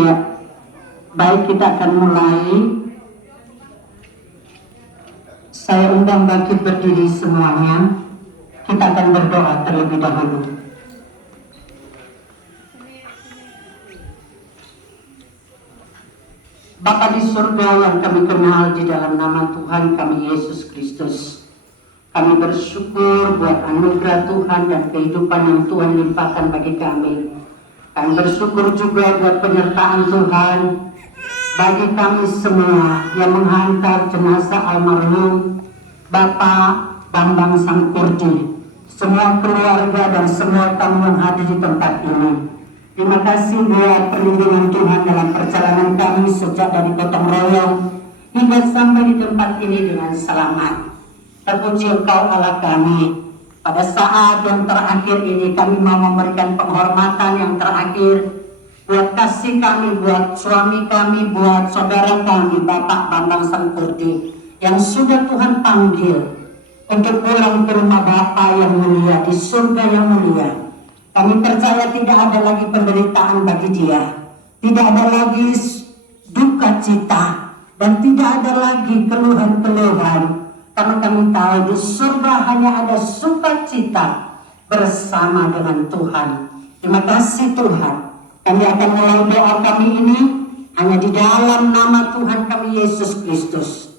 Ya, baik, kita akan mulai. Saya undang bangkit berdiri semuanya. Kita akan berdoa terlebih dahulu. Bapa di surga yang kami kenal di dalam nama Tuhan kami Yesus Kristus, kami bersyukur buat anugerah Tuhan dan kehidupan yang Tuhan limpahkan bagi kami. Kami bersyukur juga buat penyertaan Tuhan bagi kami semua yang menghantar jenazah almarhum Bapak Bambang Sangkurdi, semua keluarga dan semua tamu yang hadir di tempat ini. Terima kasih buat perlindungan Tuhan dalam perjalanan kami sejak dari gotong royong hingga sampai di tempat ini dengan selamat. Terpuji Engkau Allah kami. Pada saat yang terakhir ini kami mau memberikan penghormatan yang terakhir buat kasih kami, buat suami kami, buat saudara kami Bapak Bambang Sangkurdi yang sudah Tuhan panggil untuk pulang ke rumah Bapa yang mulia di surga yang mulia. Kami percaya tidak ada lagi penderitaan bagi dia, tidak ada lagi duka cita, dan tidak ada lagi keluhan-keluhan. Karena kami tahu di surga hanya ada sukacita bersama dengan Tuhan. Terima kasih Tuhan. Kami akan mulai doa kami ini hanya di dalam nama Tuhan kami Yesus Kristus.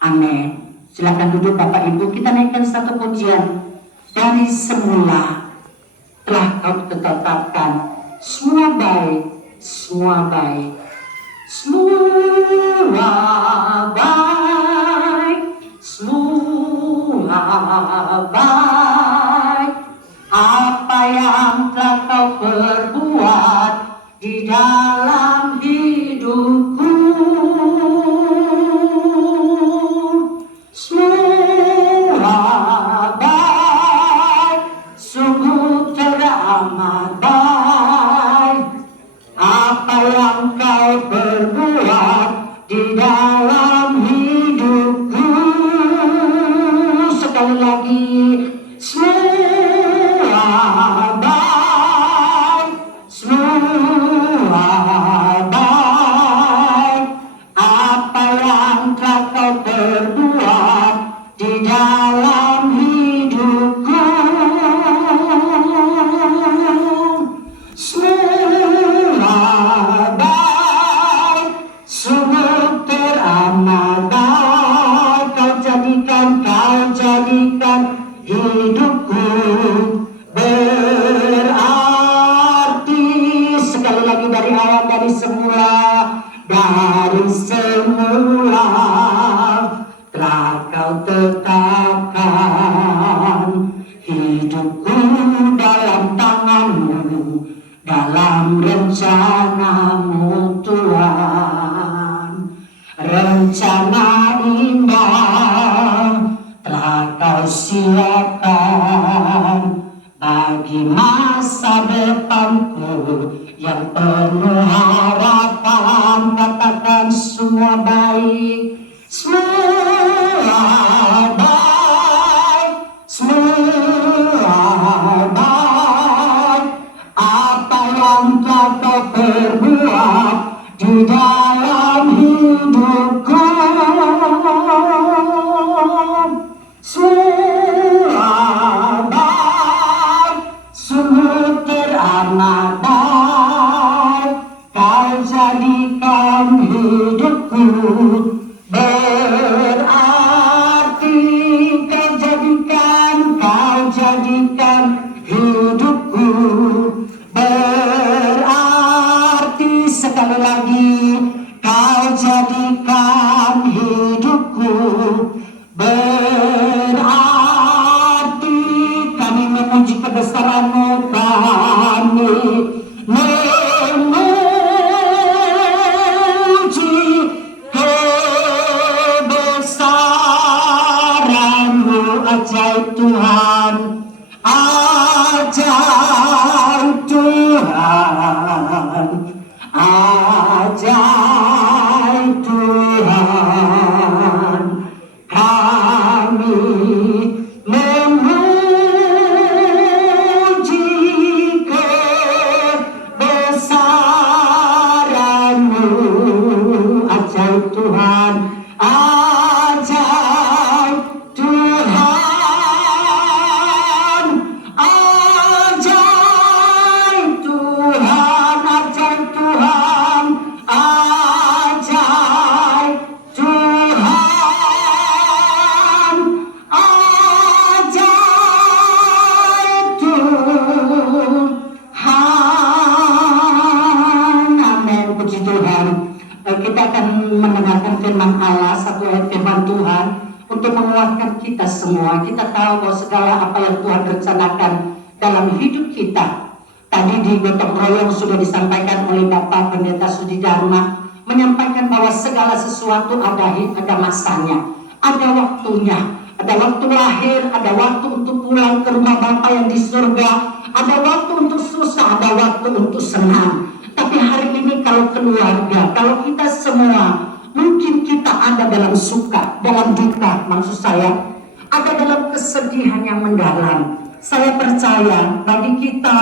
Amin. Silakan duduk Bapak Ibu. Kita naikkan satu pujian. Dari semula telah Kau tetapkan semua baik, semua baik, semua baik, semua baik. Apa yang telah Kau perbuat di dalam hidupku, semua baik, sungguh teramat baik. Apa yang Kau perbuat di dalam hidupku, sekali lagi, semua baik, semua baik. Apa yang telah Kau perbuat di dalam hidupku, semua baik, sungguh teramat baik. Kau jadikan hidupku berarti. Sekali lagi dari awal, dari semula telah Kau tetapkan hidupku dalam tangan-Mu, dalam rencana-Mu Tuhan. Rencana indah telah Kau siapkan bagi masa depanku yang penuh harapan. Katakan semua baik, semua baik, semua baik. Apa yang telah Kau perbuat di dalam hidupku, semua baik, sungguh teramat baik. Kau jadikan hidupku berarti. Kau jadikan hidupku berarti. Sekali lagi, Kau jadikan hidupku berarti. Kami memuji kebesaran-Mu, kami memuji kebesaran-Mu. Ajaib Tuhan, ajaib Tuhan, ajaib Tuhan. Kami memuji kebesaran puji Tuhan. Kita akan mendengarkan firman Allah, satu ayat firman Tuhan untuk menguatkan kita semua. Kita tahu bahwa segala apa yang Tuhan rencanakan dalam hidup kita. Tadi di gotong royong sudah disampaikan oleh Bapak Pendeta Sudi Dharma, menyampaikan bahwa segala sesuatu ada masanya, ada waktunya. Ada waktu lahir, ada waktu untuk pulang ke rumah Bapa yang di surga, ada waktu untuk susah, ada waktu untuk senang. Tapi hari ini kalau keluarga, kalau kita semua, mungkin kita ada dalam suka, dalam duka, maksud saya, ada dalam kesedihan yang mendalam. Saya percaya bagi kita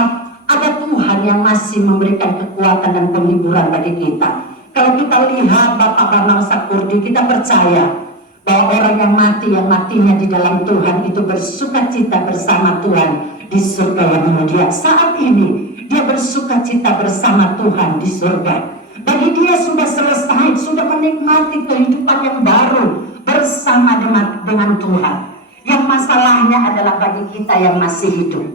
ada Tuhan yang masih memberikan kekuatan dan penghiburan bagi kita. Kalau kita lihat Bapak Bambang Sakurdi, kita percaya bahwa orang yang matinya di dalam Tuhan itu bersukacita bersama Tuhan di surga yang mulia. Saat ini dia bersukacita bersama Tuhan di surga. Bagi dia sudah selesai, sudah menikmati kehidupan yang baru bersama dengan Tuhan. Yang masalahnya adalah bagi kita yang masih hidup,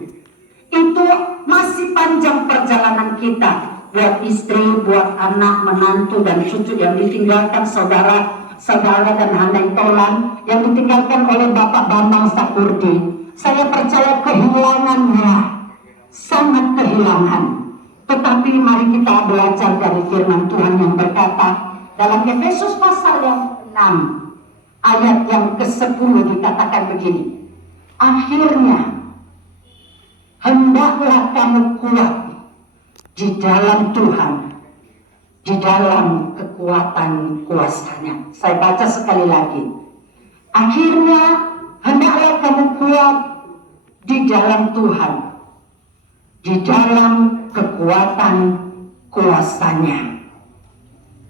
itu masih panjang perjalanan kita. Buat istri, buat anak, menantu dan cucu yang ditinggalkan, saudara dan handai tolan yang ditinggalkan oleh Bapak Bambang Sakurdi. Saya percaya kehilangannya, sangat kehilangan. Tetapi mari kita belajar dari firman Tuhan yang berkata dalam Efesus pasal yang 6 ayat yang ke-10 dikatakan begini. Akhirnya hendaklah kamu kuat di dalam Tuhan, di dalam kekuatan kuasanya. Saya baca sekali lagi. Akhirnya hendaklah kamu kuat di dalam Tuhan, di dalam kekuatan kuasanya.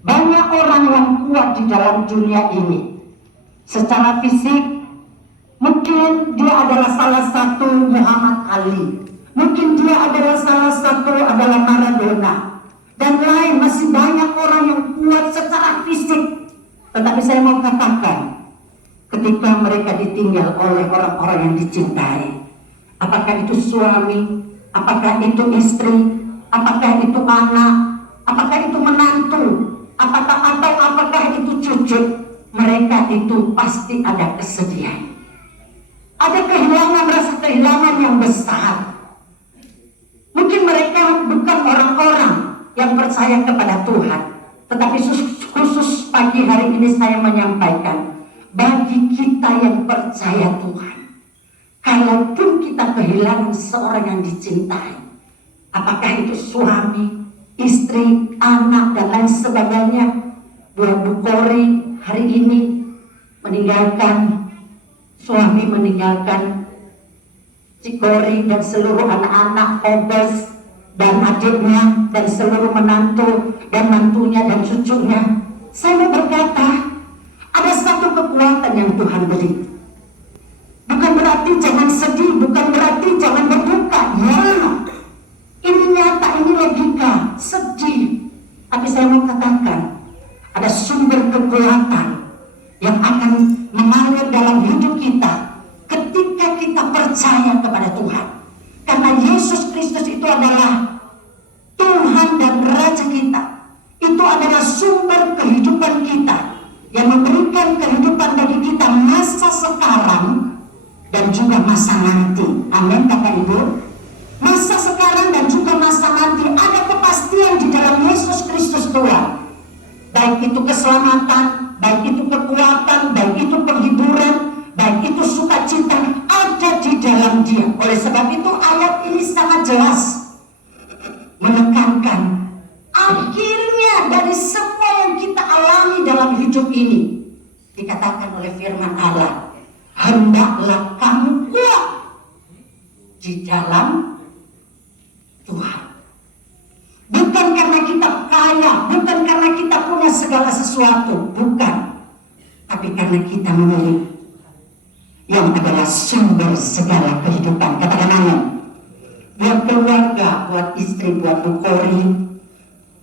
Banyak orang yang kuat di dalam dunia ini. Secara fisik, mungkin dia adalah salah satu Muhammad Ali. Mungkin dia adalah salah satu adalah Maradona. Dan lain, masih banyak orang yang kuat secara fisik. Tetapi saya mau katakan, ketika mereka ditinggal oleh orang-orang yang dicintai, apakah itu suami, apakah itu istri, apakah itu anak, apakah itu menantu, apakah itu cucu, mereka itu pasti ada kesedihan. Ada kehilangan, rasa kehilangan yang besar. Mungkin mereka bukan orang-orang yang percaya kepada Tuhan, tetapi khusus pagi hari ini saya menyampaikan bagi kita yang percaya Tuhan, kalaupun kita kehilangan seorang yang dicintai, apakah itu suami, istri, anak dan lain sebagainya. Buat Bu Kori hari ini meninggalkan suami, meninggalkan Cikori dan seluruh anak-anak, Kobes dan adiknya dan seluruh menantu dan mantunya dan cucunya. Saya mau berkata, ada satu kekuatan yang Tuhan beri. Bukan berarti jangan sedih, bukan berarti jangan berduka. Ya, ini nyata, ini logika, sedih. Tapi saya mau katakan, ada sumber kekuatan yang akan mengalir dalam hidup kita ketika kita percaya kepada Tuhan. Karena Yesus Kristus itu adalah Tuhan dan Raja kita. Itu adalah sumber kehidupan kita, yang memberikan kehidupan bagi kita masa sekarang dan juga masa nanti. Amin, Bapak Ibu. Masa sekarang dan juga masa nanti ada kepastian di dalam Yesus Kristus Tuhan. Baik itu keselamatan, baik itu kekuatan, baik itu penghiburan, baik itu sukacita, ada di dalam Dia. Oleh sebab itu ayat ini sangat jelas menekankan akhirnya dari semua yang kita alami dalam hidup ini, dikatakan oleh firman Allah, hendaklah kamu kuat di dalam Tuhan. Bukan karena kita kaya, bukan karena kita punya segala sesuatu, bukan, tapi karena kita memiliki yang adalah sumber segala kehidupan. Katakan amin. Buat keluarga, buat istri, buat Bu Kori,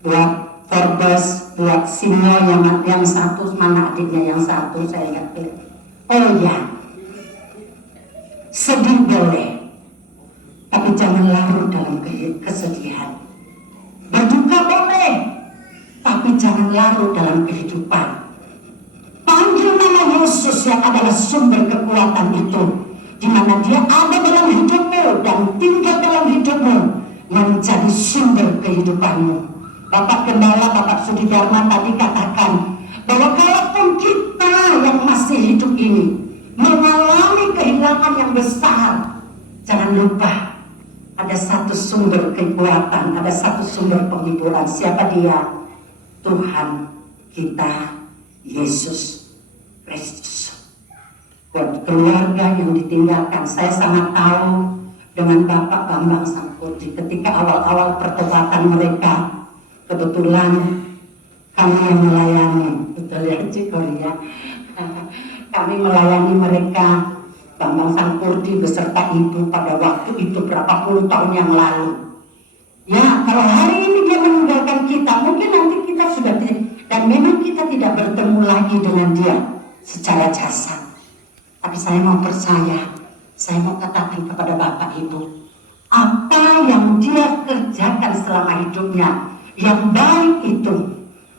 buat Forbes, buat Sino yang satu, mana adiknya yang satu, saya ingat. Oh ya, sedih boleh, tapi jangan larut dalam kesedihan. Berduka boleh, tapi jangan larut dalam kehidupan. Panggil nama Yesus yang adalah sumber kekuatan itu, di mana dia ada dalam hidupmu dan tinggal dalam hidupmu, menjadi sumber kehidupanmu. Bapak Gembala, Bapak Sudidarma tadi katakan bahwa kalaupun kita yang masih hidup ini mengalami kehilangan yang besar, jangan lupa ada satu sumber kekuatan, ada satu sumber penghiburan. Siapa dia? Tuhan kita Yesus Kristus. Buat keluarga yang ditinggalkan, saya sangat tahu dengan Bapak Bambang Sangkurdi ketika awal-awal pertobatan mereka, kebetulan kami yang melayani, betul ya Cikor ya. Kami melayani mereka, Bambang Sangkurdi beserta ibu pada waktu itu berapa puluh tahun yang lalu. Ya, kalau hari ini dia meninggalkan kita, mungkin nanti kita sudah dan memang kita tidak bertemu lagi dengan dia secara jasad. Tapi saya mau percaya, saya mau katakan kepada Bapak Ibu, apa yang dia kerjakan selama hidupnya, yang baik itu,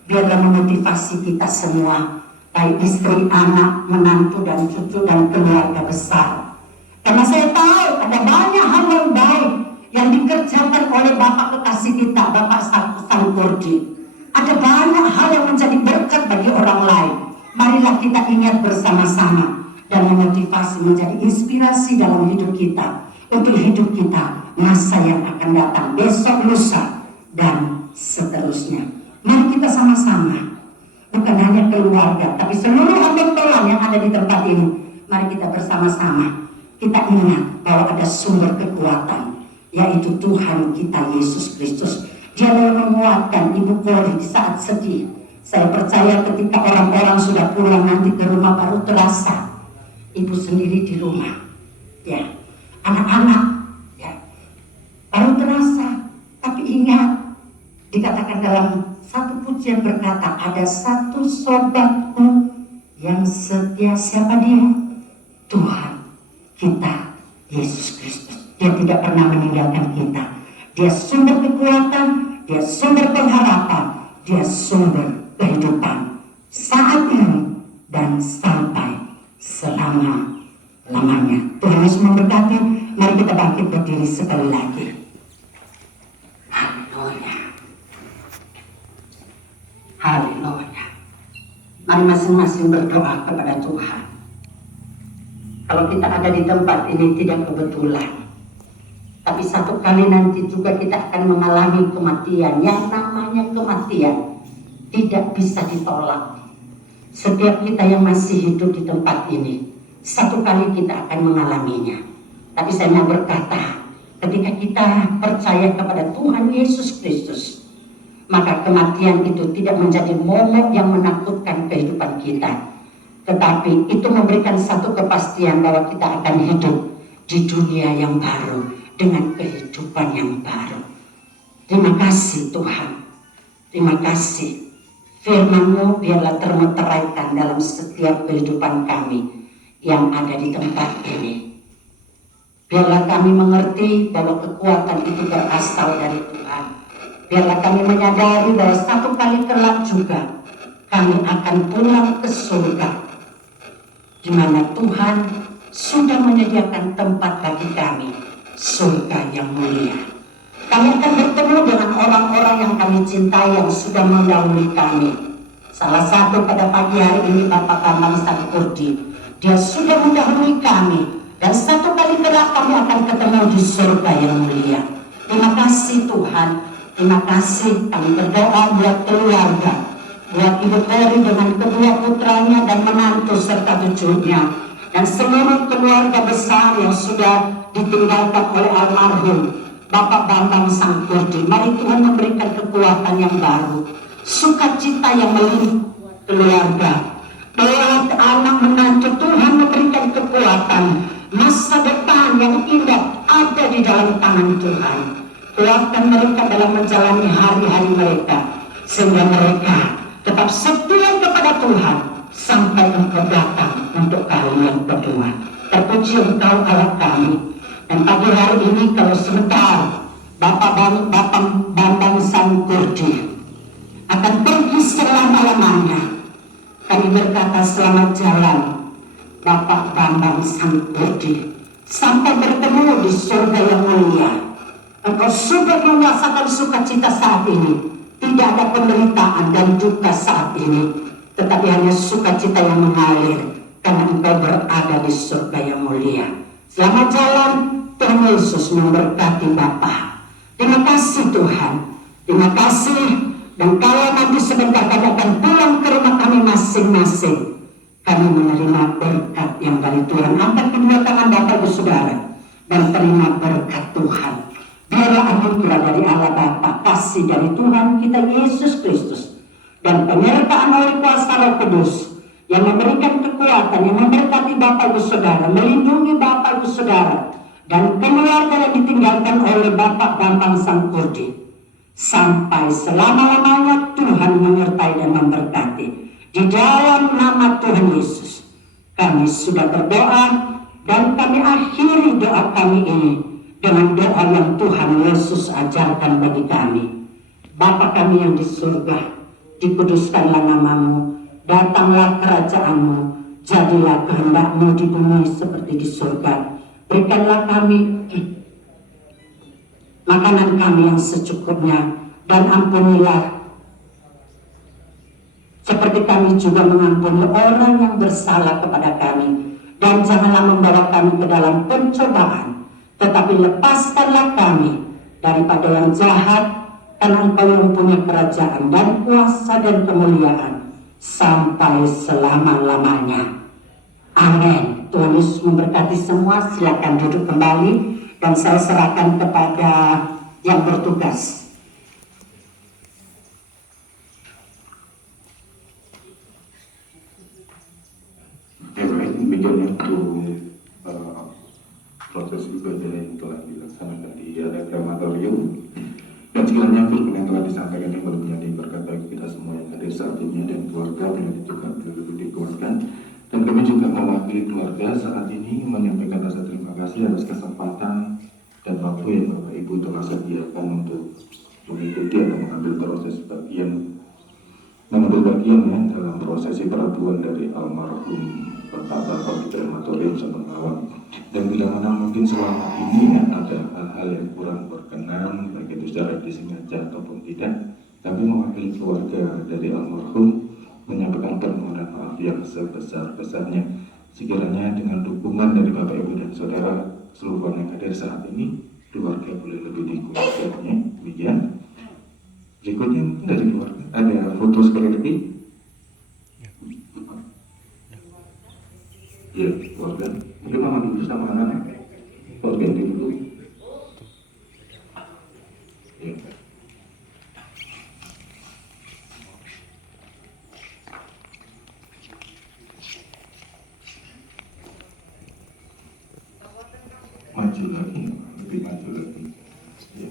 biarlah memotivasi kita semua, baik istri, anak, menantu, dan cucu, dan keluarga besar. Karena saya tahu ada banyak hal yang baik yang dikerjakan oleh Bapak kekasih kita, Bapak Sangkurdi. Ada banyak hal yang menjadi berkat bagi orang lain. Marilah kita ingat bersama-sama dan memotivasi, menjadi inspirasi dalam hidup kita, untuk hidup kita masa yang akan datang, besok, lusa, dan seterusnya. Mari kita sama-sama, bukan hanya keluarga, tapi seluruh anggota Tuhan yang ada di tempat ini, mari kita bersama-sama, kita ingat bahwa ada sumber kekuatan, yaitu Tuhan kita Yesus Kristus. Dia yang menguatkan Ibu Kori di saat sedih. Saya percaya ketika orang-orang sudah pulang nanti ke rumah, baru terasa Ibu sendiri di rumah, ya, anak-anak, ya, baru terasa. Tapi ingat, dikatakan dalam satu pujian berkata, ada satu sobatku yang setia. Siapa dia? Tuhan kita Yesus Kristus. Dia tidak pernah meninggalkan kita. Dia sumber kekuatan, dia sumber pengharapan, dia sumber kehidupan saat ini dan sampai selama-lamanya. Tuhan Yesus memberkati. Mari kita bangkit berdiri sekali lagi. Haleluya. Haleluya. Mari masing-masing berdoa kepada Tuhan. Kalau kita ada di tempat ini tidak kebetulan, tapi satu kali nanti juga kita akan mengalami kematian. Yang namanya kematian tidak bisa ditolak. Setiap kita yang masih hidup di tempat ini, satu kali kita akan mengalaminya. Tapi saya mau berkata, ketika kita percaya kepada Tuhan Yesus Kristus, maka kematian itu tidak menjadi momok yang menakutkan kehidupan kita, tetapi itu memberikan satu kepastian bahwa kita akan hidup di dunia yang baru dengan kehidupan yang baru. Terima kasih Tuhan. Terima kasih. Firman-Mu biarlah termeteraikan dalam setiap kehidupan kami yang ada di tempat ini. Biarlah kami mengerti bahwa kekuatan itu berasal dari Tuhan. Biarlah kami menyadari bahwa satu kali kelak juga kami akan pulang ke surga, di mana Tuhan sudah menyediakan tempat bagi kami, surga yang mulia. Kami akan bertemu dengan orang-orang yang kami cintai yang sudah mendahului kami. Salah satu pada pagi hari ini Bapak Bambang Sangkurdi, dia sudah mendahului kami, dan satu kali kelak kami akan ketemu di surga yang mulia. Terima kasih Tuhan. Terima kasih. Kami berdoa buat keluarga, buat Ibu Kori dengan kedua putranya dan menantu serta cucunya, dan seluruh keluarga besar yang sudah ditinggalkan oleh almarhum Bapak Bambang Sangkurdi. Mari Tuhan memberikan kekuatan yang baru, sukacita yang melimpah keluarga, lewat anak menantu. Tuhan memberikan kekuatan, masa depan yang indah ada di dalam tangan Tuhan. Kuatkan mereka dalam menjalani hari-hari mereka, sehingga mereka tetap setia kepada Tuhan sampai Engkau datang untuk kali yang kedua. Terpuji Engkau Allah kami. Dan pagi hari ini kalau sebentar Bapak Bambang Sangkurdi akan pergi selama-lamanya. Kami berkata selamat jalan Bapak Bambang Sangkudi, sampai bertemu di surga yang mulia. Engkau sudah merasakan sukacita saat ini. Tidak ada penderitaan dan duka saat ini, tetapi hanya sukacita yang mengalir karena engkau berada di surga yang mulia. Selamat jalan, Tuhan Yesus memberkati Bapa. Terima kasih Tuhan, terima kasih. Dan kalau nanti sebentar kami akan pulang ke rumah kami masing-masing, kami menerima berkat yang dari Tuhan. Angkat kedua tangan Bapak Ibu Saudara dan terima berkat Tuhan. Biarlah anugerah dari Allah Bapa, kasih dari Tuhan kita Yesus Kristus, dan penyertaan oleh kuasa Roh Kudus yang memberikan kekuatan, yang memberkati Bapak Ibu Saudara, melindungi Bapak Ibu Saudara dan keluarga yang ditinggalkan oleh Bapak Bambang Sangkudi, sampai selama-lamanya. Tuhan menyertai dan memberkati. Di dalam nama Tuhan Yesus kami sudah berdoa, dan kami akhiri doa kami ini dengan doa yang Tuhan Yesus ajarkan bagi kami. Bapa kami yang di surga, dikuduskanlah namamu, datanglah kerajaanmu, jadilah kehendak-mu di bumi seperti di surga. Berikanlah kami makanan kami yang secukupnya, dan ampunilah seperti kami juga mengampuni orang yang bersalah kepada kami. Dan janganlah membawa kami ke dalam pencobaan, tetapi lepaskanlah kami daripada yang jahat, karena Engkau yang punya kerajaan dan kuasa dan kemuliaan sampai selama-lamanya. Amin. Tuhan Yesus memberkati semua. Silakan duduk kembali dan saya serahkan kepada yang bertugas. Demikian untuk proses ibadah yang telah dilaksanakan di area krematorium, dan sekiranya firman yang telah disampaikan yang boleh menjadi berkat bagi kita semua yang hadir saat ini dan keluarga yang juga duduk dikeluarkan. Dan kami juga mewakili keluarga saat ini menyampaikan rasa terima kasih atas kesempatan dan waktu yang Bapak Ibu telah sediakan untuk mengikuti atau mengambil bagian ya, dalam prosesi peraduan dari almarhum Bapak di krematorium Sembanglawan. Dan bila mana mungkin selama ini ya, ada hal-hal yang kurang berkenan, baik itu secara disengaja ataupun tidak, kami mewakili keluarga dari almarhum menyampaikan permohonan maaf yang sebesar-besarnya. Sekiranya dengan dukungan dari Bapak Ibu dan Saudara seluruh yang hadir saat ini, keluarga boleh lebih dikuatkannya. Demikian. Berikutnya mungkin dari keluarga ada foto sekali lagi. Ya, keluarga. Mungkin mama dulu sama anak. Keluarga dulu. Ya. Maju lagi, lebih maju lagi. Ya.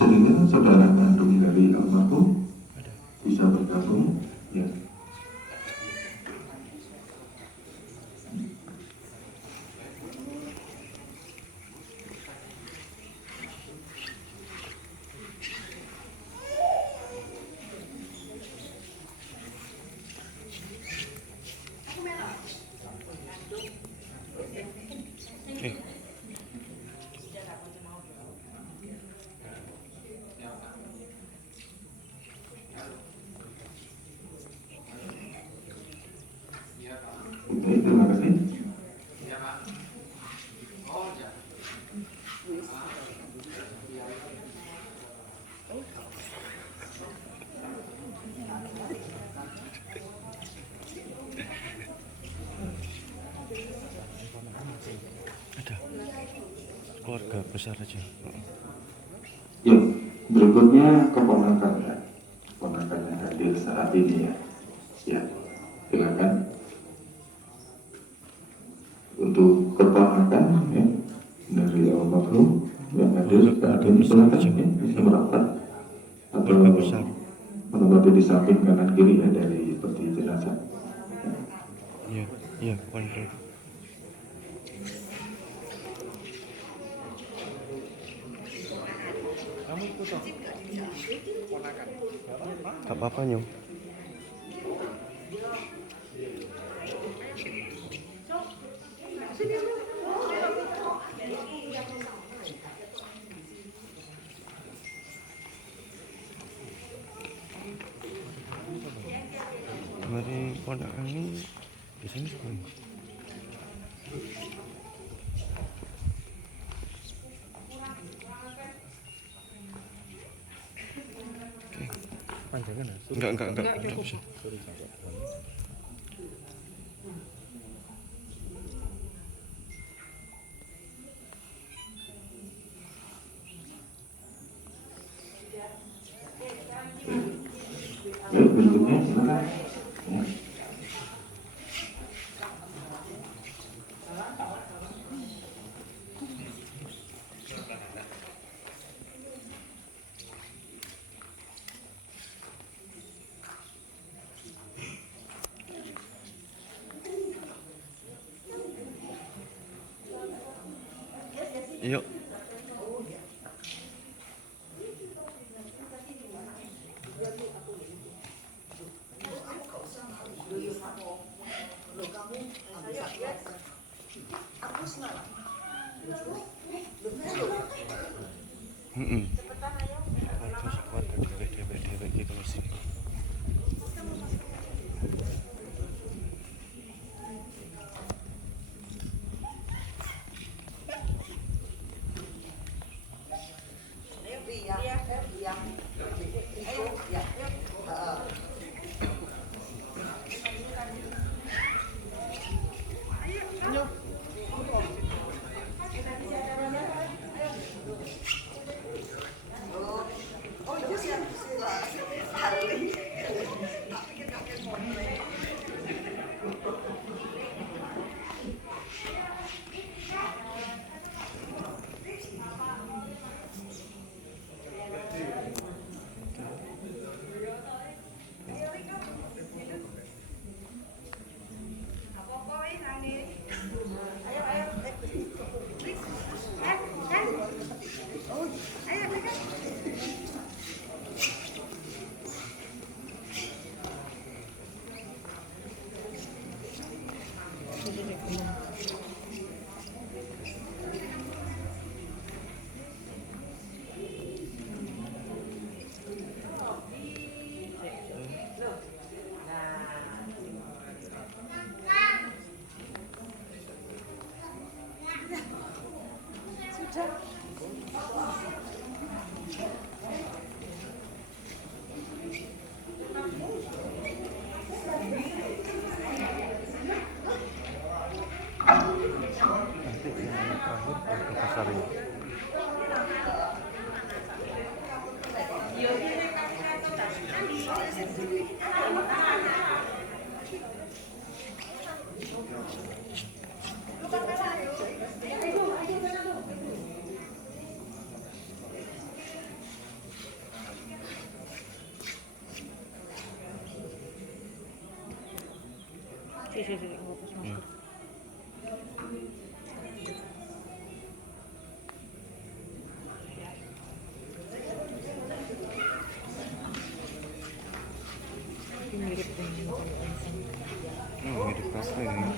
Sehingga saudara kandung dari almarhum bisa bergabung, ya. Oke, terima kasih. Ada keluarga besar aja. Ya, berikutnya keponakan ya. Keponakan yang hadir saat ini ya. Ya, silakan. Untuk keponakan ya, dari almarhum yang hadir saat ini, silakan ya, bisa merapat. keluarga besar. menempati di samping kanan kiri ya dari peti jenazah. Iya, iya, bener. Tak apa-apa nyum. Mari ponakan ini di sini sebenarnya. Enggak bisa. Baik, berikutnya silakan. Ya. Yuk. Kuat dewek gitu mesin. Mirip kafe ini.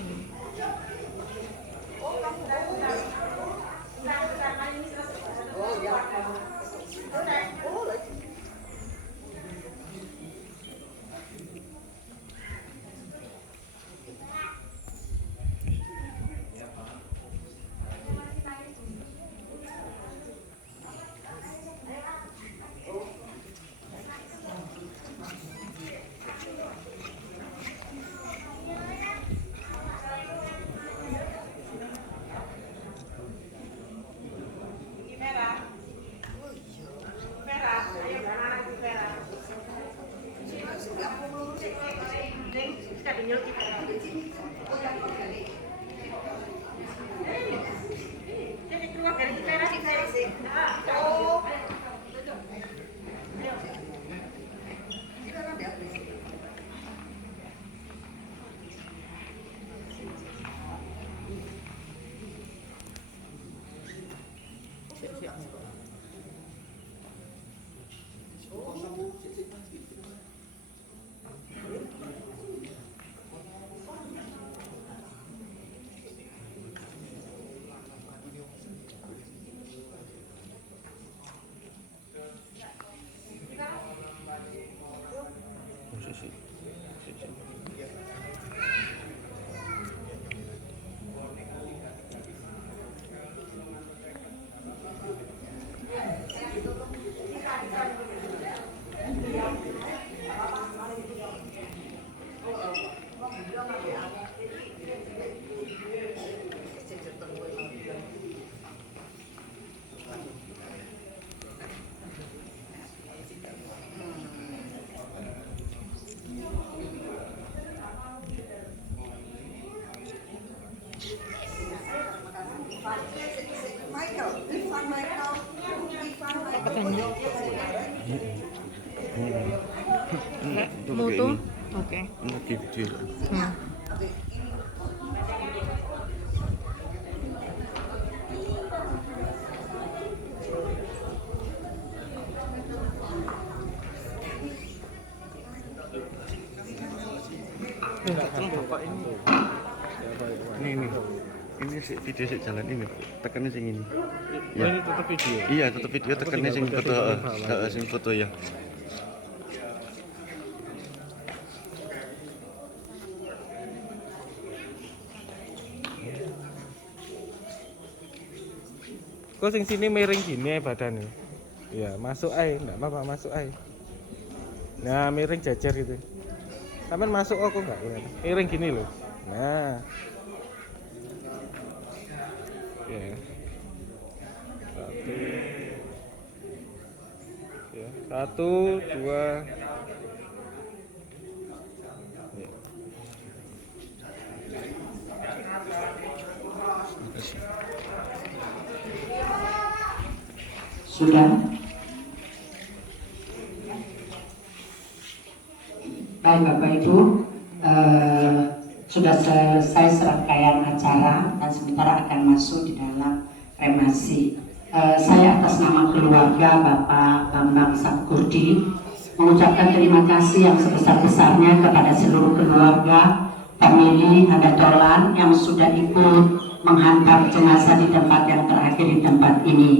sih. Foto? Oke. Lagi video. Ini sih video sih jalan ini, tekannya sing ini. Ya. Ini tetap video. Iya, tetap video tekannya sing foto, sing foto ya. Kok sing sini miring gini badannya. Ya, masuk ae, enggak apa-apa masuk ae. Nah, miring jajar gitu. Sampean masuk kok enggak? Miring gini loh. Nah. Ya. Satu, dua. Ya. Sudah. Baik Bapak Ibu, sudah selesai serangkaian acara dan sementara akan masuk di dalam kremasi. Saya atas nama keluarga Bapak Bambang Sapkurdi mengucapkan terima kasih yang sebesar-besarnya kepada seluruh keluarga, famili Handatolan yang sudah ikut menghantar jenazah di tempat yang terakhir di tempat ini.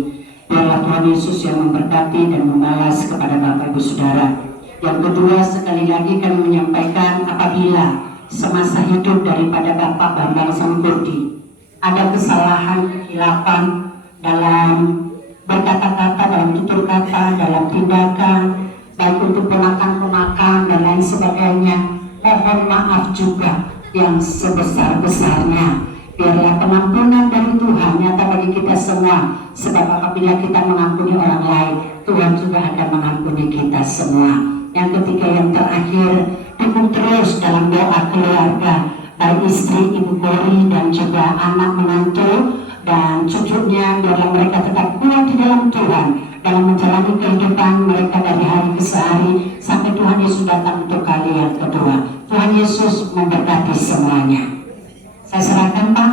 Biarlah Tuhan Yesus yang memberkati dan membalas kepada Bapak Ibu Saudara. Yang kedua, sekali lagi kami menyampaikan apabila semasa hidup daripada Bapak Bambang Sapkurdi ada kesalahan, kehilapan dalam berkata-kata, dalam tutur kata, dalam tindakan, baik untuk ponakan-ponakan dan lain sebagainya, mohon maaf juga yang sebesar-besarnya. Biarlah pengampunan dari Tuhan nyata bagi kita semua, sebab apabila kita mengampuni orang lain, Tuhan juga akan mengampuni kita semua. Yang ketiga, yang terakhir, dukung terus dalam doa keluarga, baik istri Ibu Kori dan juga anak menantu dan cucunya, biarlah mereka tetap kuat di dalam Tuhan dalam menjalani kehidupan mereka dari hari ke hari sampai Tuhan Yesus datang untuk kali yang kedua. Tuhan Yesus memberkati semuanya. Saya serahkan Pak.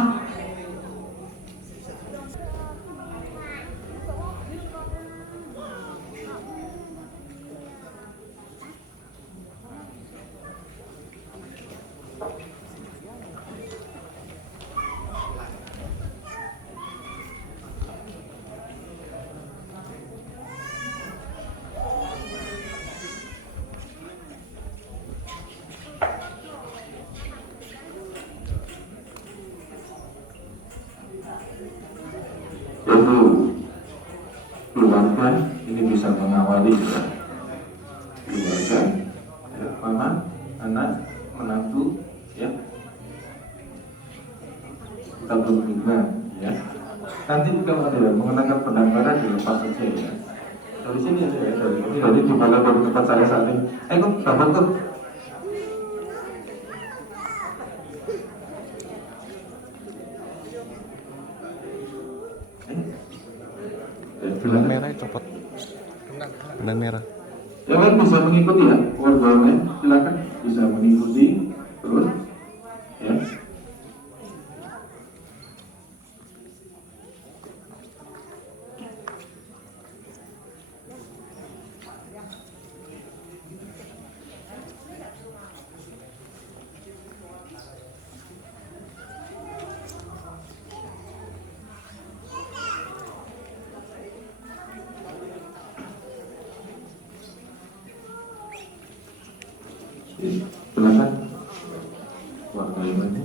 Yaitu keluarga ini bisa mengawali ya. Keluarga, ya, mama, anak, menantu, ya. Kita berdoa, ya. Nanti kalau ada mengenakan pendaftaran dilepas saja ya. Dari sini aja ya, dari di mana dari tempat saya saat ini. Kok dapat tuh. Benang merah copot. Benang merah. Ya kan bisa mengikuti ya, keluarga silakan bisa mengikuti terus, ya. Silakan. Pak Kalimannya.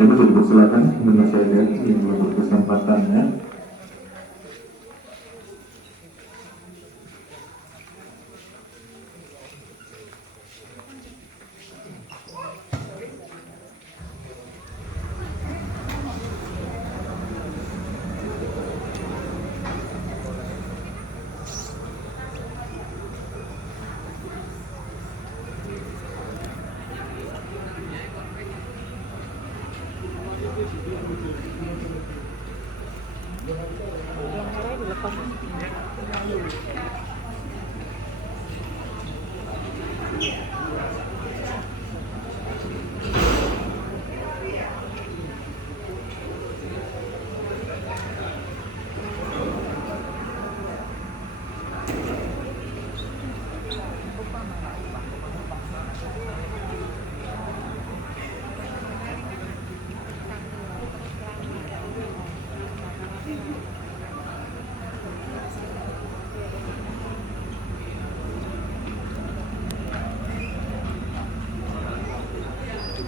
Ya, betul, silakan. Menurut saya lihat yang belum kesempatannya.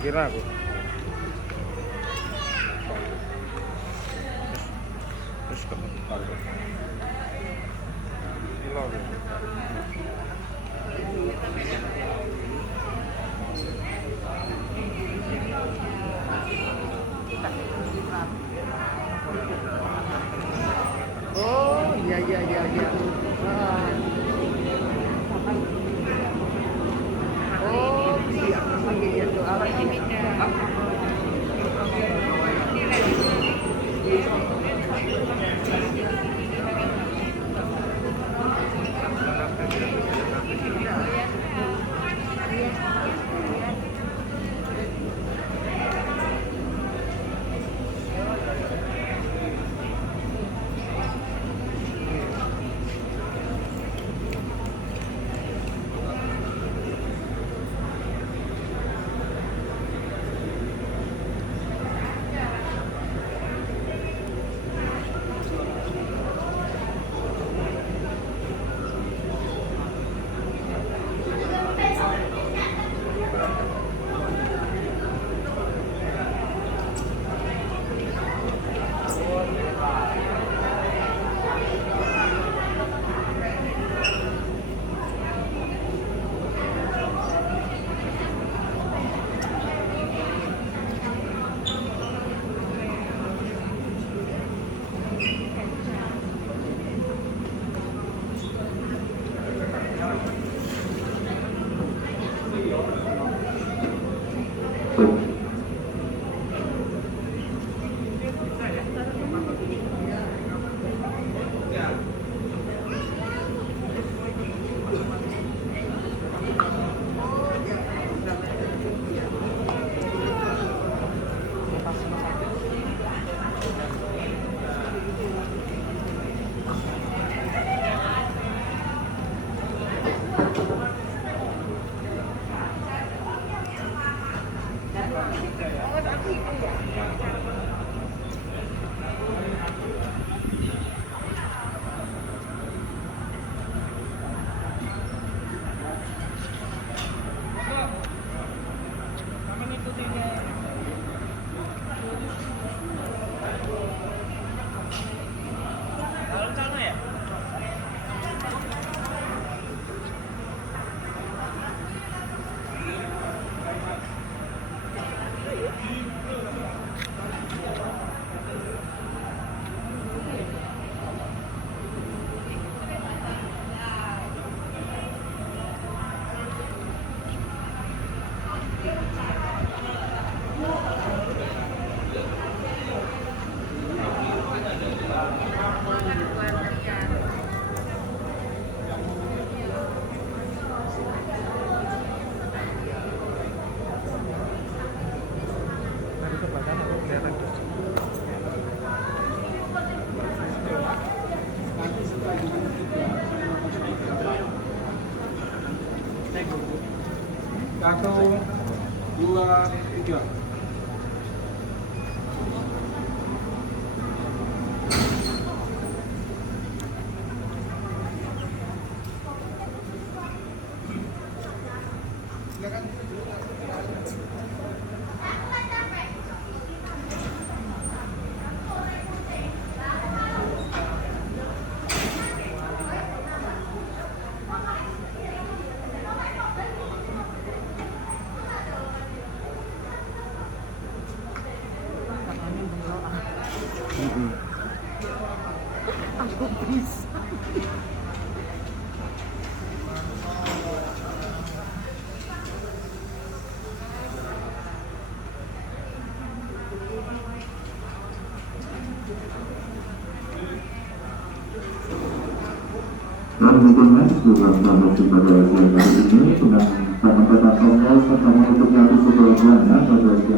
Kira aku. Terus ke Oh, iya. Oh, iya. Iya, doa lagi. 1, 2, 3. Aku bisa. Dan demikianlah sebuah sahabat pada siang hari ini dengan penempatan Allah serta untuk yaitu sebuah pada siang